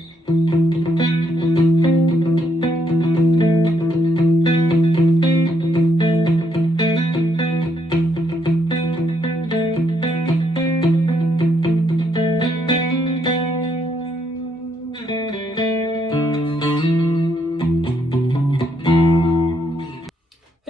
Hey,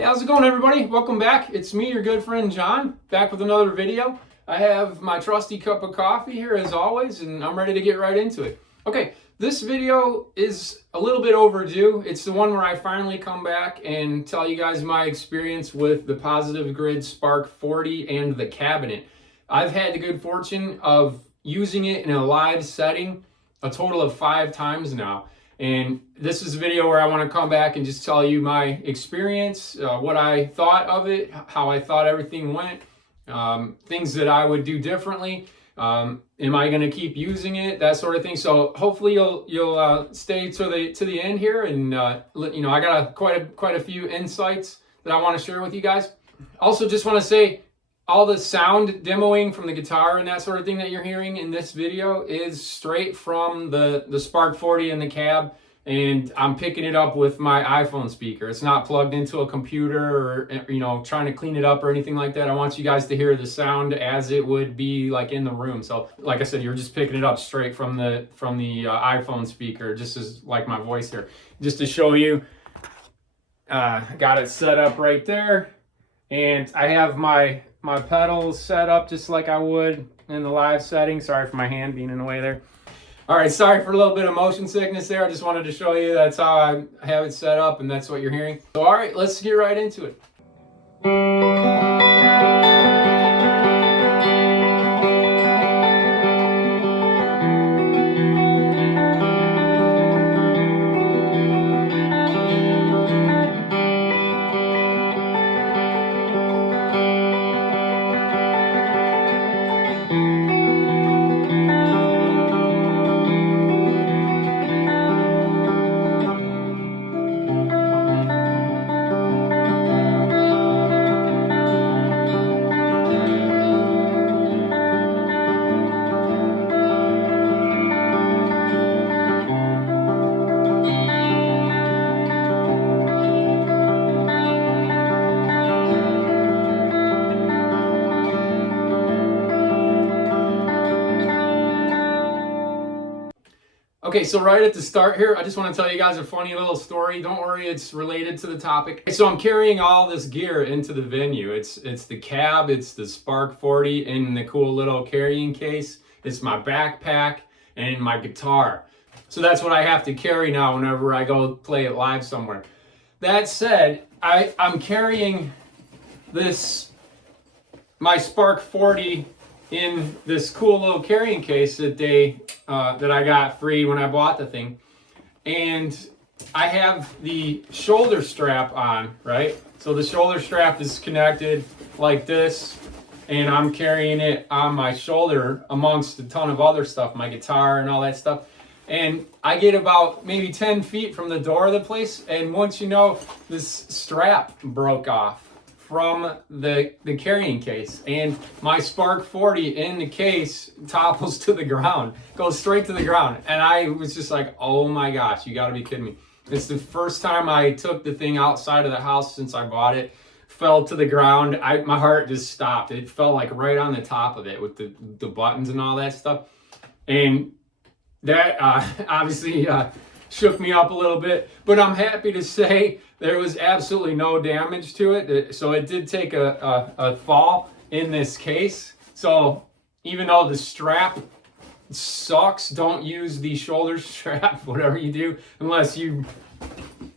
how's it going, everybody? Welcome back. It's me, your good friend John, back with another video. I have my trusty cup of coffee here as always, and I'm ready to get right into it. Okay, this video is a little bit overdue. It's the one where I finally come back and tell you guys my experience with the Positive Grid Spark 40 and the cabinet. I've had the good fortune of using it in a live setting a total of 5 times now. And this is a video where I want to come back and just tell you my experience, what I thought of it, how I thought everything went, things that I would do differently. Am I going to keep using it? That sort of thing. So hopefully you'll stay to the end here, and you know, I got quite a few insights that I want to share with you guys. Also, just want to say, all the sound demoing from the guitar and that sort of thing that you're hearing in this video is straight from the Spark 40 in the cab, and I'm picking it up with my iPhone speaker. It's not plugged into a computer or, you know, trying to clean it up or anything like that. I want you guys to hear the sound as it would be like in the room. So like I said, you're just picking it up straight from the iPhone speaker, just as like my voice here. Just to show you, got it set up right there, and I have my pedals set up just like I would in the live setting. Sorry for my hand being in the way there. All right, sorry for a little bit of motion sickness there. I just wanted to show you that's how I have it set up, and that's what you're hearing. So all right, let's get right into it. Okay, so right at the start here, I just want to tell you guys a funny little story. Don't worry, it's related to the topic. So I'm carrying all this gear into the venue. It's the cab, it's the Spark 40 in the cool little carrying case. It's my backpack and my guitar. So that's what I have to carry now whenever I go play it live somewhere. That said, I'm carrying my Spark 40 in this cool little carrying case that I got free when I bought the thing. And I have the shoulder strap on, right? So the shoulder strap is connected like this, and I'm carrying it on my shoulder amongst a ton of other stuff, my guitar and all that stuff. And I get about maybe 10 feet from the door of the place, and once you know, this strap broke off from the carrying case, and my Spark 40 in the case topples to the ground, goes straight to the ground. And I was just like, oh my gosh, you gotta be kidding me. It's the first time I took the thing outside of the house since I bought it. Fell to the ground. My heart just stopped. It fell like right on the top of it with the buttons and all that stuff. And that obviously shook me up a little bit, but I'm happy to say there was absolutely no damage to it. So it did take a fall in this case. So even though the strap sucks, don't use the shoulder strap, whatever you do, unless you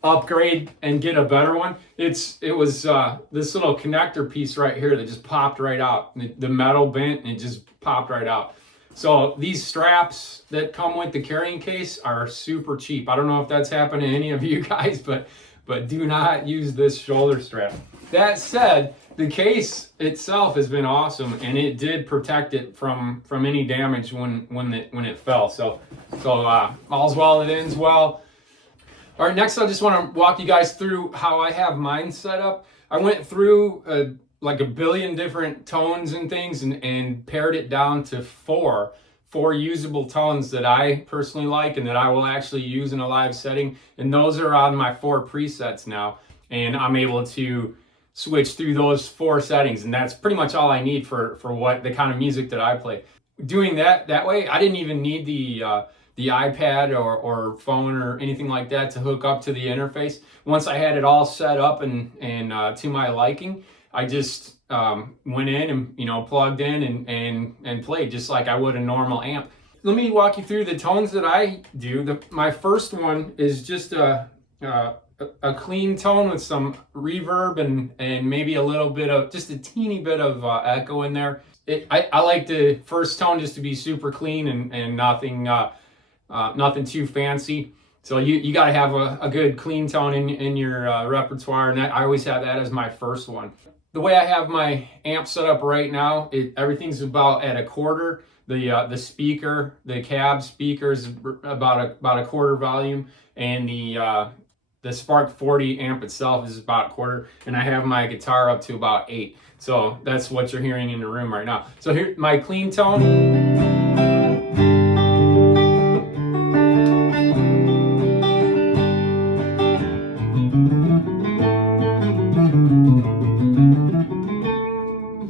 upgrade and get a better one. It was this little connector piece right here that just popped right out. The metal bent and it just popped right out. So these straps that come with the carrying case are super cheap. I don't know if that's happened to any of you guys, but do not use this shoulder strap. That said, the case itself has been awesome, and it did protect it from any damage when it fell. So all's well that ends well. All right, next I just want to walk you guys through how I have mine set up. I went through like a billion different tones and things and pared it down to four 4 usable tones that I personally like and that I will actually use in a live setting, and those are on my 4 presets now, and I'm able to switch through those 4 settings, and that's pretty much all I need for what the kind of music that I play. Doing that way, I didn't even need the iPad or phone or anything like that to hook up to the interface. Once I had it all set up and to my liking, I just went in and plugged in and played just like I would a normal amp. Let me walk you through the tones that I do. My first one is just a clean tone with some reverb and maybe a little bit of, just a teeny bit of echo in there. I like the first tone just to be super clean and nothing nothing too fancy. So you got to have a good clean tone in your repertoire, and I always have that as my first one. The way I have my amp set up right now, everything's about at a quarter. The speaker, the cab speaker is about a quarter volume, and the Spark 40 amp itself is about a quarter, and I have my guitar up to about 8. So that's what you're hearing in the room right now. So here, my clean tone.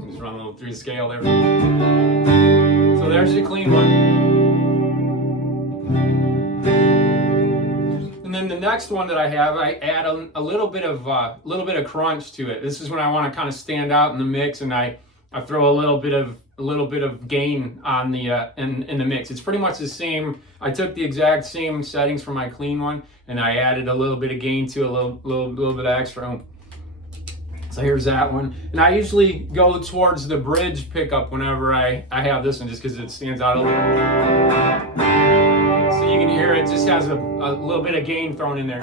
Just run a little 3 scale there. So there's your clean one. And then the next one that I have, I add a little bit of crunch to it. This is when I want to kind of stand out in the mix, and I throw a little bit of gain on the in the mix. It's pretty much the same. I took the exact same settings from my clean one, and I added a little bit of gain to a little bit of extra. So here's that one, and I usually go towards the bridge pickup whenever I have this one, just because it stands out a little. So you can hear it just has a little bit of gain thrown in there.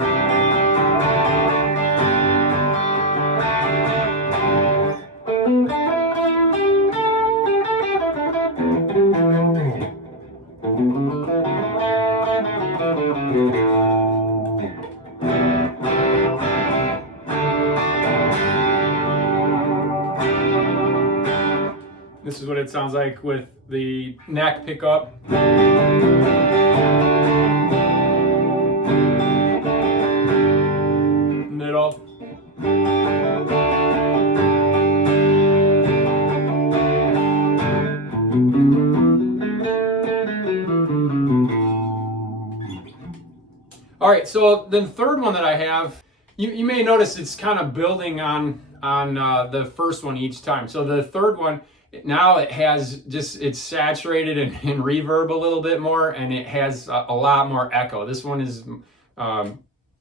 This is what it sounds like with the neck pickup. Middle. All right, so the third one that I have, you may notice it's kind of building on the first one each time. So the third one, now it has it's saturated and reverb a little bit more, and it has a lot more echo. This one is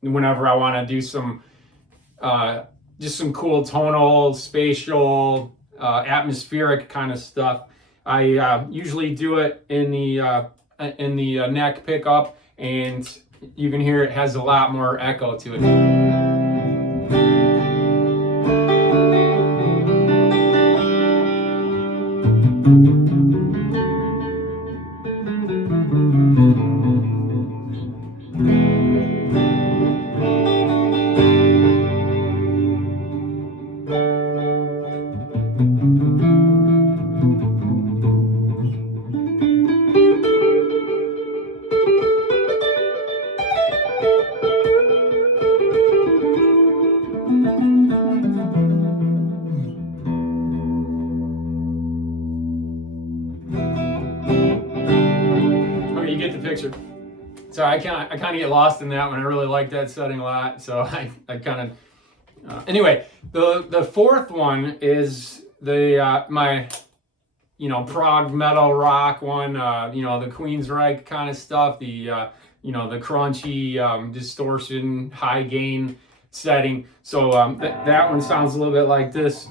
whenever I want to do some just some cool tonal, spatial, atmospheric kind of stuff. I usually do it in the neck pickup, and you can hear it has a lot more echo to it. Picture. So I kind of get lost in that one. I really like that setting a lot. So I kind of anyway. The fourth one is the my prog metal rock one. The Queensryche kind of stuff. The the crunchy distortion, high gain setting. So that one sounds a little bit like this.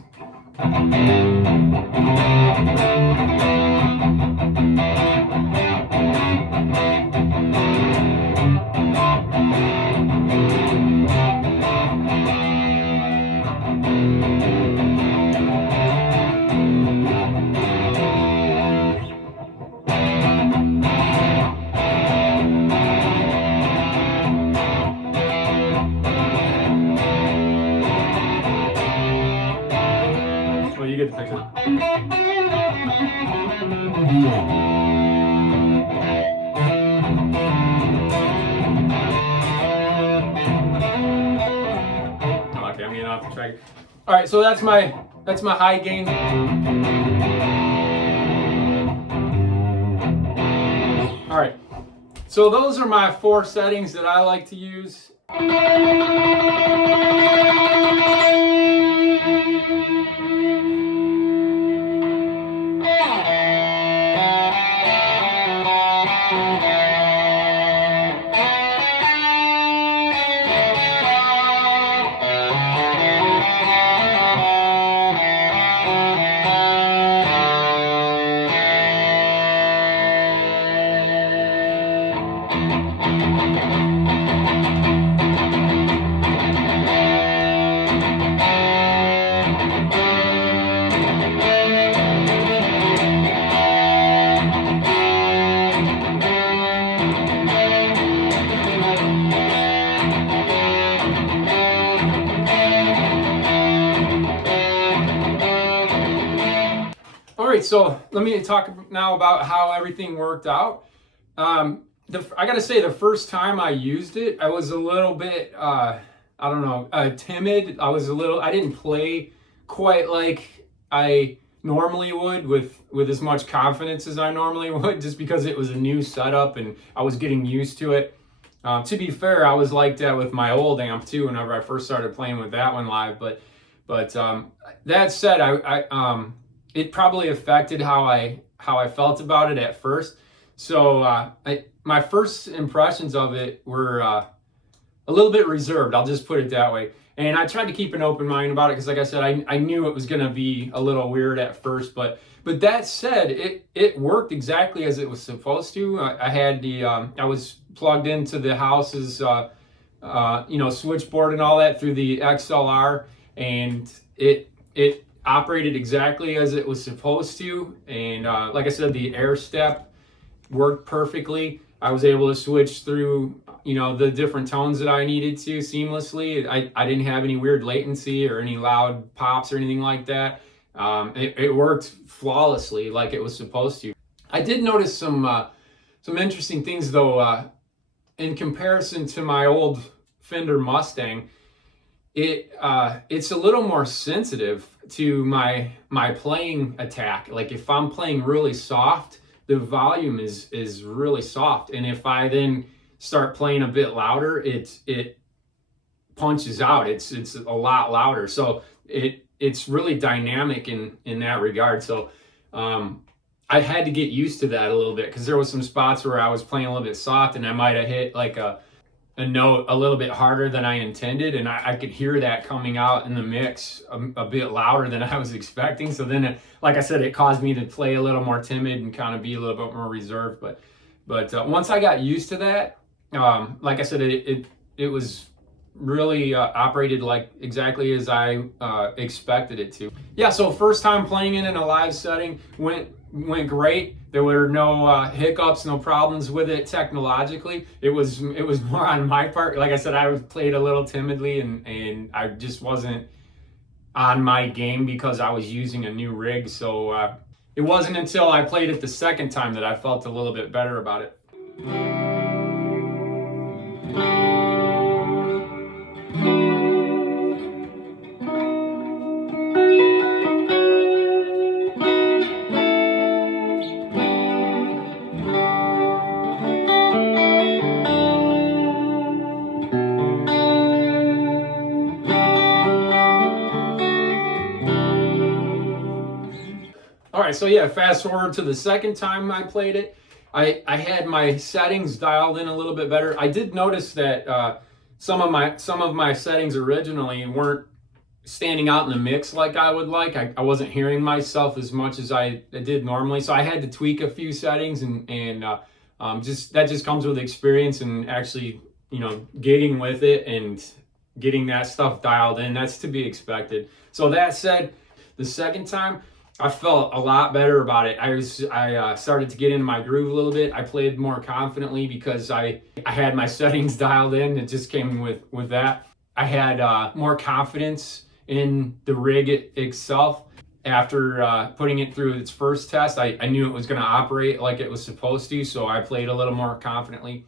Well, you get the picture. drag. All right, so that's my high gain. All right, so those are my 4 settings that I like to use. All right, so let me talk now about how everything worked out. I gotta say, the first time I used it, I was a little bit, timid. I didn't play quite like I normally would with as much confidence as I normally would, just because it was a new setup and I was getting used to it. To be fair, I was like that with my old amp too, whenever I first started playing with that one live. But that said, it probably affected how I felt about it at first. So my first impressions of it were a little bit reserved. I'll just put it that way. And I tried to keep an open mind about it because, like I said, I knew it was going to be a little weird at first. But that said, it worked exactly as it was supposed to. I had I was plugged into the house's switchboard and all that through the XLR, and it operated exactly as it was supposed to. And like I said, the air step worked perfectly. I was able to switch through the different tones that I needed to seamlessly. I didn't have any weird latency or any loud pops or anything like that. It worked flawlessly like it was supposed to. I did notice some interesting things though. In comparison to my old Fender Mustang, it's a little more sensitive to my playing attack. Like if I'm playing really soft, the volume is really soft, and if I then start playing a bit louder, it punches out. It's a lot louder. So it's really dynamic in that regard. So I had to get used to that a little bit, because there was some spots where I was playing a little bit soft and I might have hit like a note a little bit harder than I intended, and I could hear that coming out in the mix a bit louder than I was expecting. So then, like I said, it caused me to play a little more timid and kind of be a little bit more reserved. But once I got used to that, like I said, it was really operated like exactly as I expected it to. Yeah, so first time playing it in a live setting went great. There were no hiccups, no problems with it technologically. It was more on my part. Like I said, I played a little timidly, and I just wasn't on my game because I was using a new rig. So it wasn't until I played it the second time that I felt a little bit better about it. All right, so yeah, fast forward to the second time I played it. I had my settings dialed in a little bit better. I did notice that some of my settings originally weren't standing out in the mix like I would like. I wasn't hearing myself as much as I did normally, so I had to tweak a few settings, and that just comes with experience and actually getting with it and getting that stuff dialed in. That's to be expected. So that said, the second time, I felt a lot better about it. I started to get into my groove a little bit. I played more confidently because I had my settings dialed in. It just came with that. I had more confidence in the rig itself. After putting it through its first test, I knew it was going to operate like it was supposed to, so I played a little more confidently.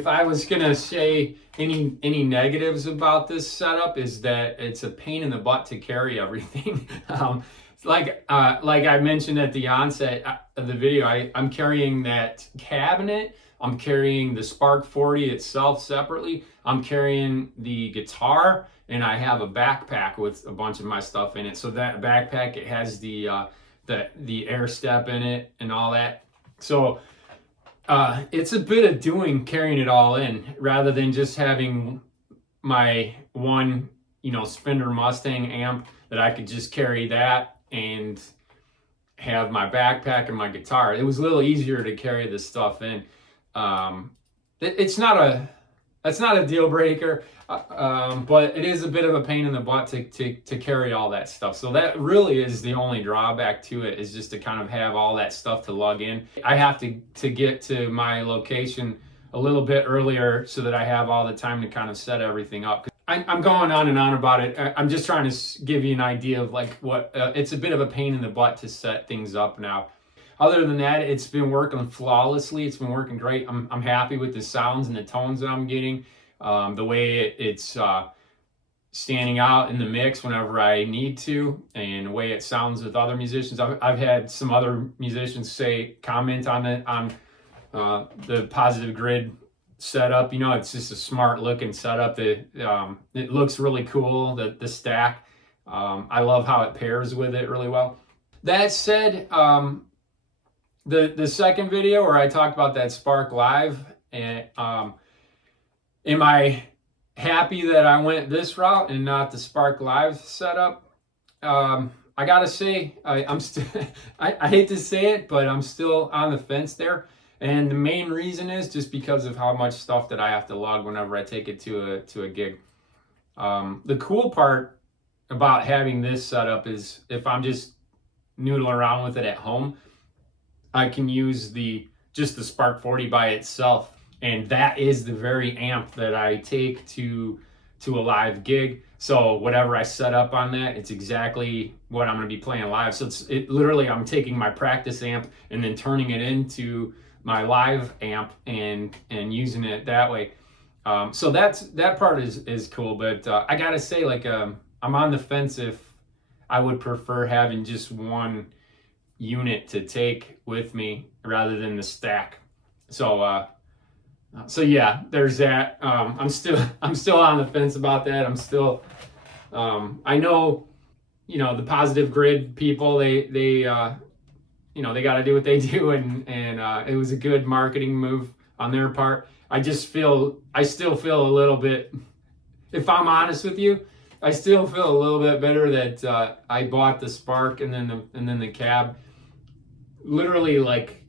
if I was gonna say any negatives about this setup, is that it's a pain in the butt to carry everything. Like I mentioned at the onset of the video, I'm carrying that cabinet. I'm carrying the Spark 40 itself separately. I'm carrying the guitar, and I have a backpack with a bunch of my stuff in it. So that backpack, it has the air step in it and all that. So it's a bit of doing carrying it all in, rather than just having my one, Fender Mustang amp that I could just carry that and have my backpack and my guitar. It was a little easier to carry this stuff in. That's not a deal breaker, but it is a bit of a pain in the butt to carry all that stuff. So that really is the only drawback to it, is just to kind of have all that stuff to lug in. I have to get to my location a little bit earlier so that I have all the time to kind of set everything up. I'm going on and on about it. I'm just trying to give you an idea of like what it's a bit of a pain in the butt to set things up now. Other than that, it's been working flawlessly. It's been working great. I'm happy with the sounds and the tones that I'm getting. The way it's standing out in the mix whenever I need to, and the way it sounds with other musicians. I've had some other musicians comment on it, on the Positive Grid setup. It's just a smart looking setup. It looks really cool, the stack. I love how it pairs with it really well. That said, the second video where I talked about that Spark Live, and am I happy that I went this route and not the Spark Live setup? I gotta say, I'm still I hate to say it, but I'm still on the fence there. And the main reason is just because of how much stuff that I have to lug whenever I take it to a gig. The cool part about having this setup is if I'm just noodling around with it at home, I can use just the Spark 40 by itself, and that is the very amp that I take to a live gig. So whatever I set up on that, it's exactly what I'm going to be playing live. So it literally, I'm taking my practice amp and then turning it into my live amp and using it that way. So that part is cool, but I gotta say, like, I'm on the fence if I would prefer having just one unit to take with me rather than the stack. So yeah, there's that. I'm still on the fence about that. I'm still I know, the Positive Grid people, they got to do what they do, and it was a good marketing move on their part. I still feel a little bit, if I'm honest with you, I still feel a little bit better that I bought the Spark and then the cab literally like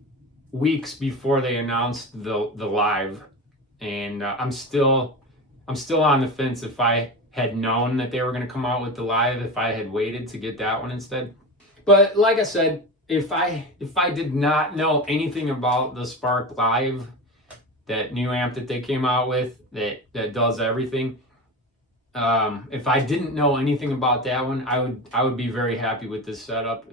weeks before they announced the live, and I'm still on the fence. If I had known that they were going to come out with the live, if I had waited to get that one instead. But like I said, if I did not know anything about the Spark Live, that new amp that they came out with that does everything, if I didn't know anything about that one, I would be very happy with this setup.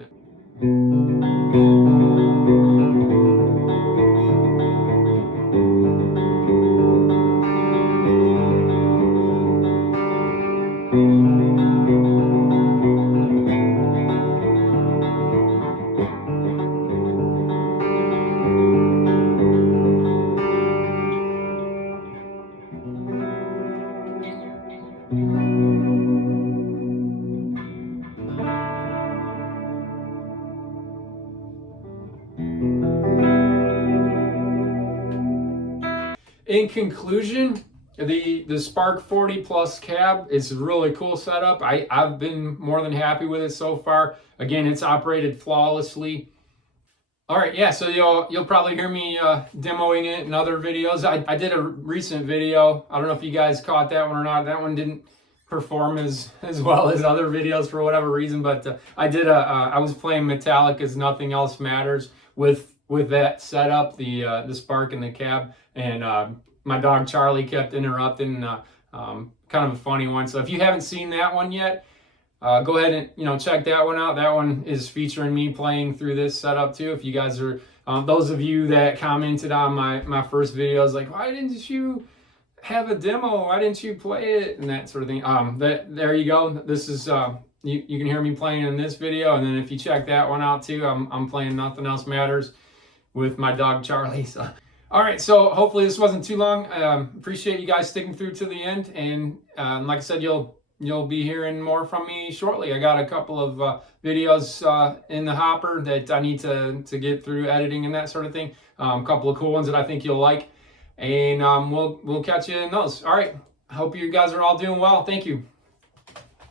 In conclusion, the Spark 40 Plus cab is a really cool setup. I've been more than happy with it so far. Again, it's operated flawlessly. All right, yeah, so you'll probably hear me demoing it in other videos. I did a recent video. I don't know if you guys caught that one or not. That one didn't perform as well as other videos for whatever reason, but I was playing Metallica's Nothing Else Matters with that setup, the Spark and the cab, and my dog Charlie kept interrupting, kind of a funny one. So if you haven't seen that one yet, go ahead and check that one out. That one is featuring me playing through this setup too. If you guys are Those of you that commented on my first videos, like, why didn't you have a demo? Why didn't you play it? And that sort of thing. There you go. This is, you can hear me playing in this video. And then if you check that one out too, I'm playing Nothing Else Matters with my dog, Charlie. So, all right. So hopefully this wasn't too long. Appreciate you guys sticking through to the end. And like I said, you'll be hearing more from me shortly. I got a couple of videos in the hopper that I need to get through editing and that sort of thing. A couple of cool ones that I think you'll like. And we'll catch you in those. All right. I hope you guys are all doing well. Thank you.